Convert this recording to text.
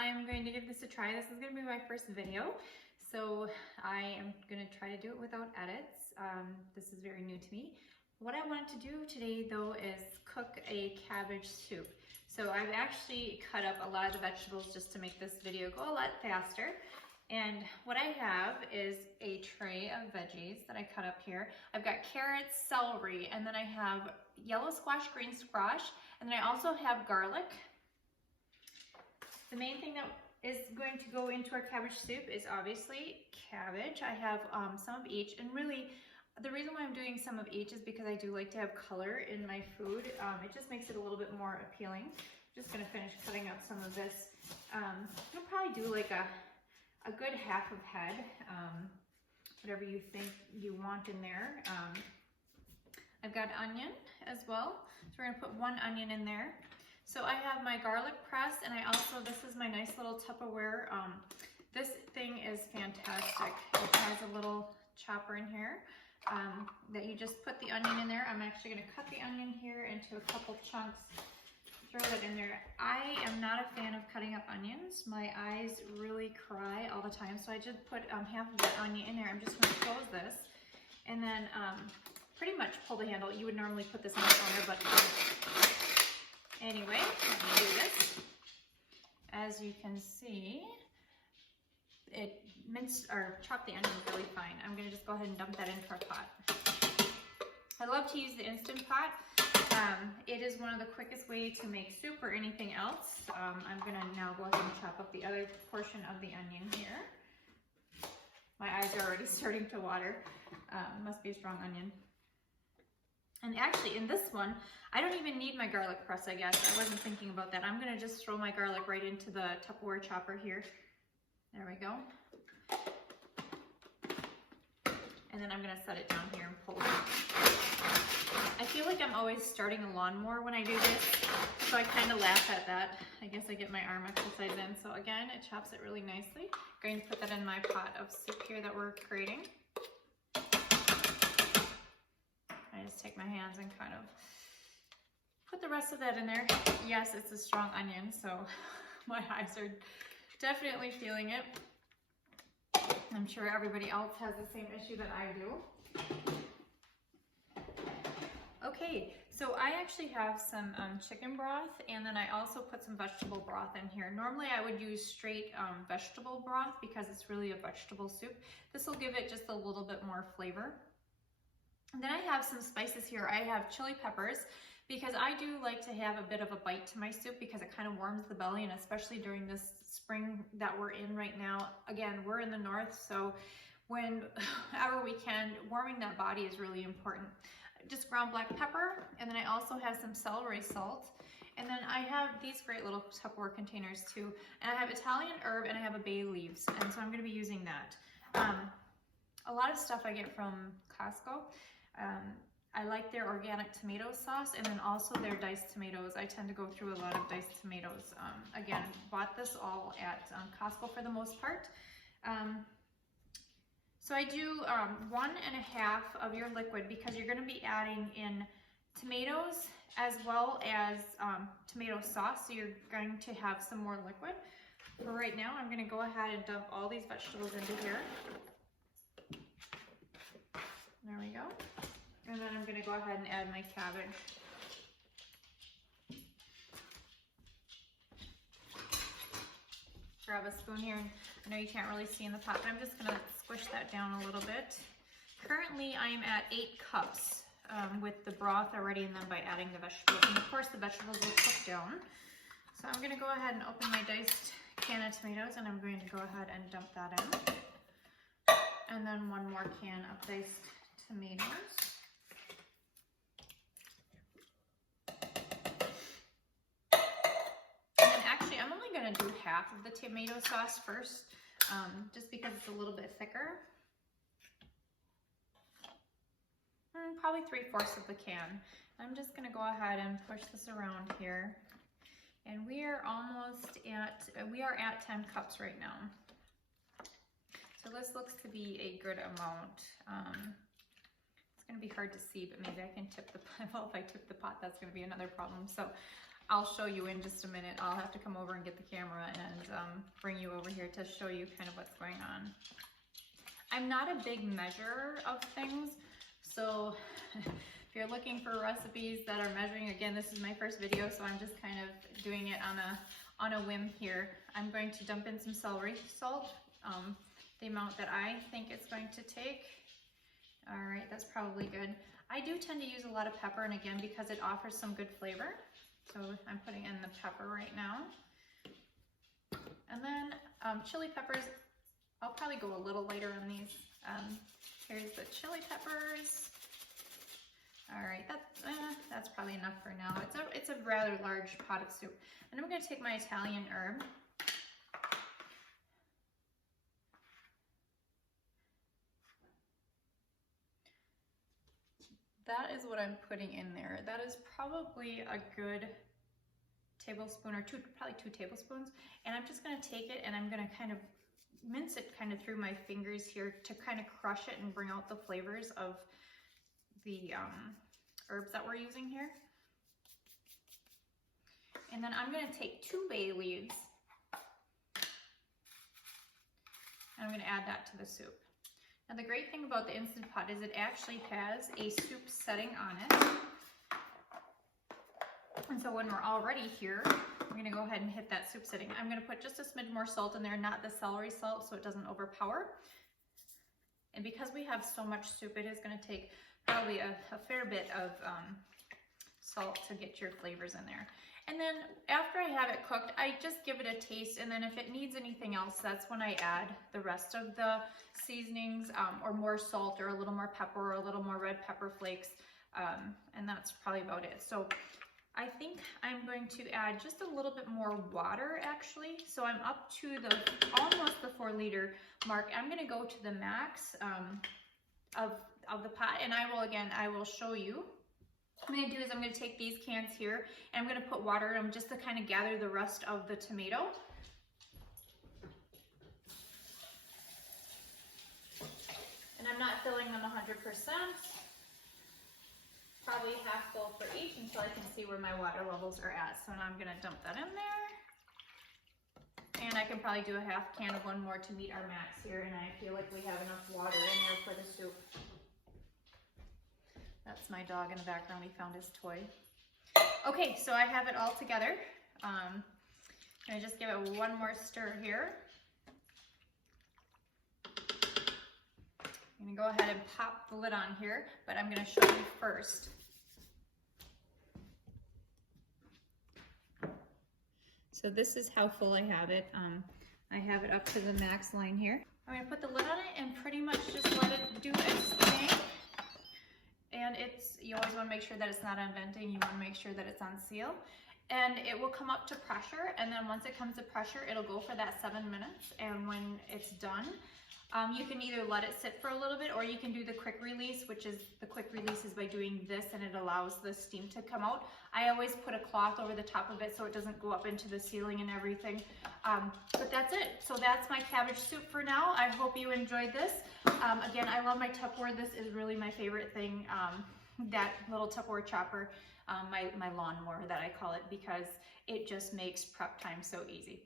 I'm going to give this a try. This is going to be my first video, so I am going to try to do it without edits. This is very new to me. What I wanted to do today though is cook a cabbage soup. So I've actually cut up a lot of the vegetables just to make this video go a lot faster. And what I have is a tray of veggies that I cut up here. I've got carrots, celery, and then I have yellow squash, green squash, and then I also have garlic. The main thing that is going to go into our cabbage soup is obviously cabbage. I have some of each, and really the reason why I'm doing some of each is because I do like to have color in my food. It just makes it a little bit more appealing. I'm just going to finish cutting up some of this. I'll probably do like a good half of head, whatever you think you want in there. I've got onion as well, so we're going to put one onion in there. So I have my garlic press, and I also, this is my nice little Tupperware. This thing is fantastic. It has a little chopper in here that you just put the onion in there. I'm actually going to cut the onion here into a couple chunks, throw that in there. I am not a fan of cutting up onions. My eyes really cry all the time, so I just put half of the onion in there. I'm just going to close this and then pretty much pull the handle. You would normally put this on the counter, but anyway, let me do this. As you can see, it minced or chopped the onion really fine. I'm going to just go ahead and dump that into our pot. I love to use the Instant Pot. It is one of the quickest ways to make soup or anything else. I'm going to now go ahead and chop up the other portion of the onion here. My eyes are already starting to water. Must be a strong onion. And actually in this one, I don't even need my garlic press, I guess. I wasn't thinking about that. I'm going to just throw my garlic right into the Tupperware chopper here. There we go. And then I'm going to set it down here and pull it out. I feel like I'm always starting a lawnmower when I do this, so I kind of laugh at that. I guess I get my arm exercise in. So again, it chops it really nicely. I'm going to put that in my pot of soup here that we're creating. I just take my hands and kind of put the rest of that in there. Yes, it's a strong onion, so my eyes are definitely feeling it. I'm sure everybody else has the same issue that I do. Okay, so I actually have some chicken broth, and then I also put some vegetable broth in here. Normally I would use straight vegetable broth because it's really a vegetable soup. This will give it just a little bit more flavor. And then I have some spices here. I have chili peppers because I do like to have a bit of a bite to my soup because it kind of warms the belly, and especially during this spring that we're in right now. Again, we're in the north, so whenever we can, warming that body is really important. Just ground black pepper, and then I also have some celery salt. And then I have these great little Tupperware containers too. And I have Italian herb, and I have a bay leaves, and so I'm going to be using that. A lot of stuff I get from Costco. I like their organic tomato sauce, and then also their diced tomatoes. I tend to go through a lot of diced tomatoes. Again, bought this all at Costco for the most part. So I do 1.5 of your liquid because you're going to be adding in tomatoes as well as tomato sauce, so you're going to have some more liquid. For right now, I'm going to go ahead and dump all these vegetables into here. There we go. And then I'm going to go ahead and add my cabbage. Grab a spoon here. I know you can't really see in the pot, but I'm just going to squish that down a little bit. Currently, I am at 8 cups with the broth already in them by adding the vegetables. And of course, the vegetables will cook down. So I'm going to go ahead and open my diced can of tomatoes, and I'm going to go ahead and dump that in. And then one more can of diced tomatoes. And then actually, I'm only going to do half of the tomato sauce first, just because it's a little bit thicker. Probably 3/4 of the can. I'm just going to go ahead and push this around here. And we are at 10 cups right now. So this looks to be a good amount. It's going to be hard to see, but maybe I can tip the pot. Well, if I tip the pot, that's going to be another problem. So I'll show you in just a minute. I'll have to come over and get the camera and bring you over here to show you kind of what's going on. I'm not a big measurer of things, so if you're looking for recipes that are measuring, again, this is my first video, so I'm just kind of doing it on a whim here. I'm going to dump in some celery salt, the amount that I think it's going to take. All right, that's probably good. I do tend to use a lot of pepper, and again, because it offers some good flavor. So I'm putting in the pepper right now. And then chili peppers, I'll probably go a little lighter on these. Here's the chili peppers. All right, that's probably enough for now. It's a rather large pot of soup. And I'm gonna take my Italian herb. That is what I'm putting in there. That is probably a good tablespoon or probably 2 tablespoons. And I'm just gonna take it and I'm gonna kind of mince it kind of through my fingers here to kind of crush it and bring out the flavors of the herbs that we're using here. And then I'm gonna take 2 bay leaves and I'm gonna add that to the soup. Now the great thing about the Instant Pot is it actually has a soup setting on it. And so when we're already here, we're gonna go ahead and hit that soup setting. I'm gonna put just a smidge more salt in there, not the celery salt, so it doesn't overpower. And because we have so much soup, it is gonna take probably a fair bit of salt to get your flavors in there. And then after I have it cooked, I just give it a taste, and then if it needs anything else, that's when I add the rest of the seasonings, or more salt, or a little more pepper, or a little more red pepper flakes, and that's probably about it. So I think I'm going to add just a little bit more water, actually. So I'm up to almost the 4-liter mark. I'm gonna go to the max of the pot, and I will show you. What I'm gonna do is I'm gonna take these cans here and I'm gonna put water in them just to kind of gather the rest of the tomato. And I'm not filling them 100%. Probably half full for each until I can see where my water levels are at. So now I'm gonna dump that in there. And I can probably do a half can of one more to meet our max here, and I feel like we have enough water in there for the soup. That's my dog in the background. He found his toy. Okay, so I have it all together. I'm gonna just give it one more stir here. I'm gonna go ahead and pop the lid on here, but I'm gonna show you first. So this is how full I have it. I have it up to the max line here. I'm gonna put the lid on it and pretty much just let it do its thing. And you always want to make sure that it's not on venting. You want to make sure that it's on seal. And it will come up to pressure. And then once it comes to pressure, it'll go for that 7 minutes. And when it's done, you can either let it sit for a little bit, or you can do the quick release, which is the quick release is by doing this, and it allows the steam to come out. I always put a cloth over the top of it so it doesn't go up into the ceiling and everything. But that's it. So that's my cabbage soup for now. I hope you enjoyed this. Again, I love my Tupperware. This is really my favorite thing. That little Tupperware chopper, my lawnmower that I call it, because it just makes prep time so easy.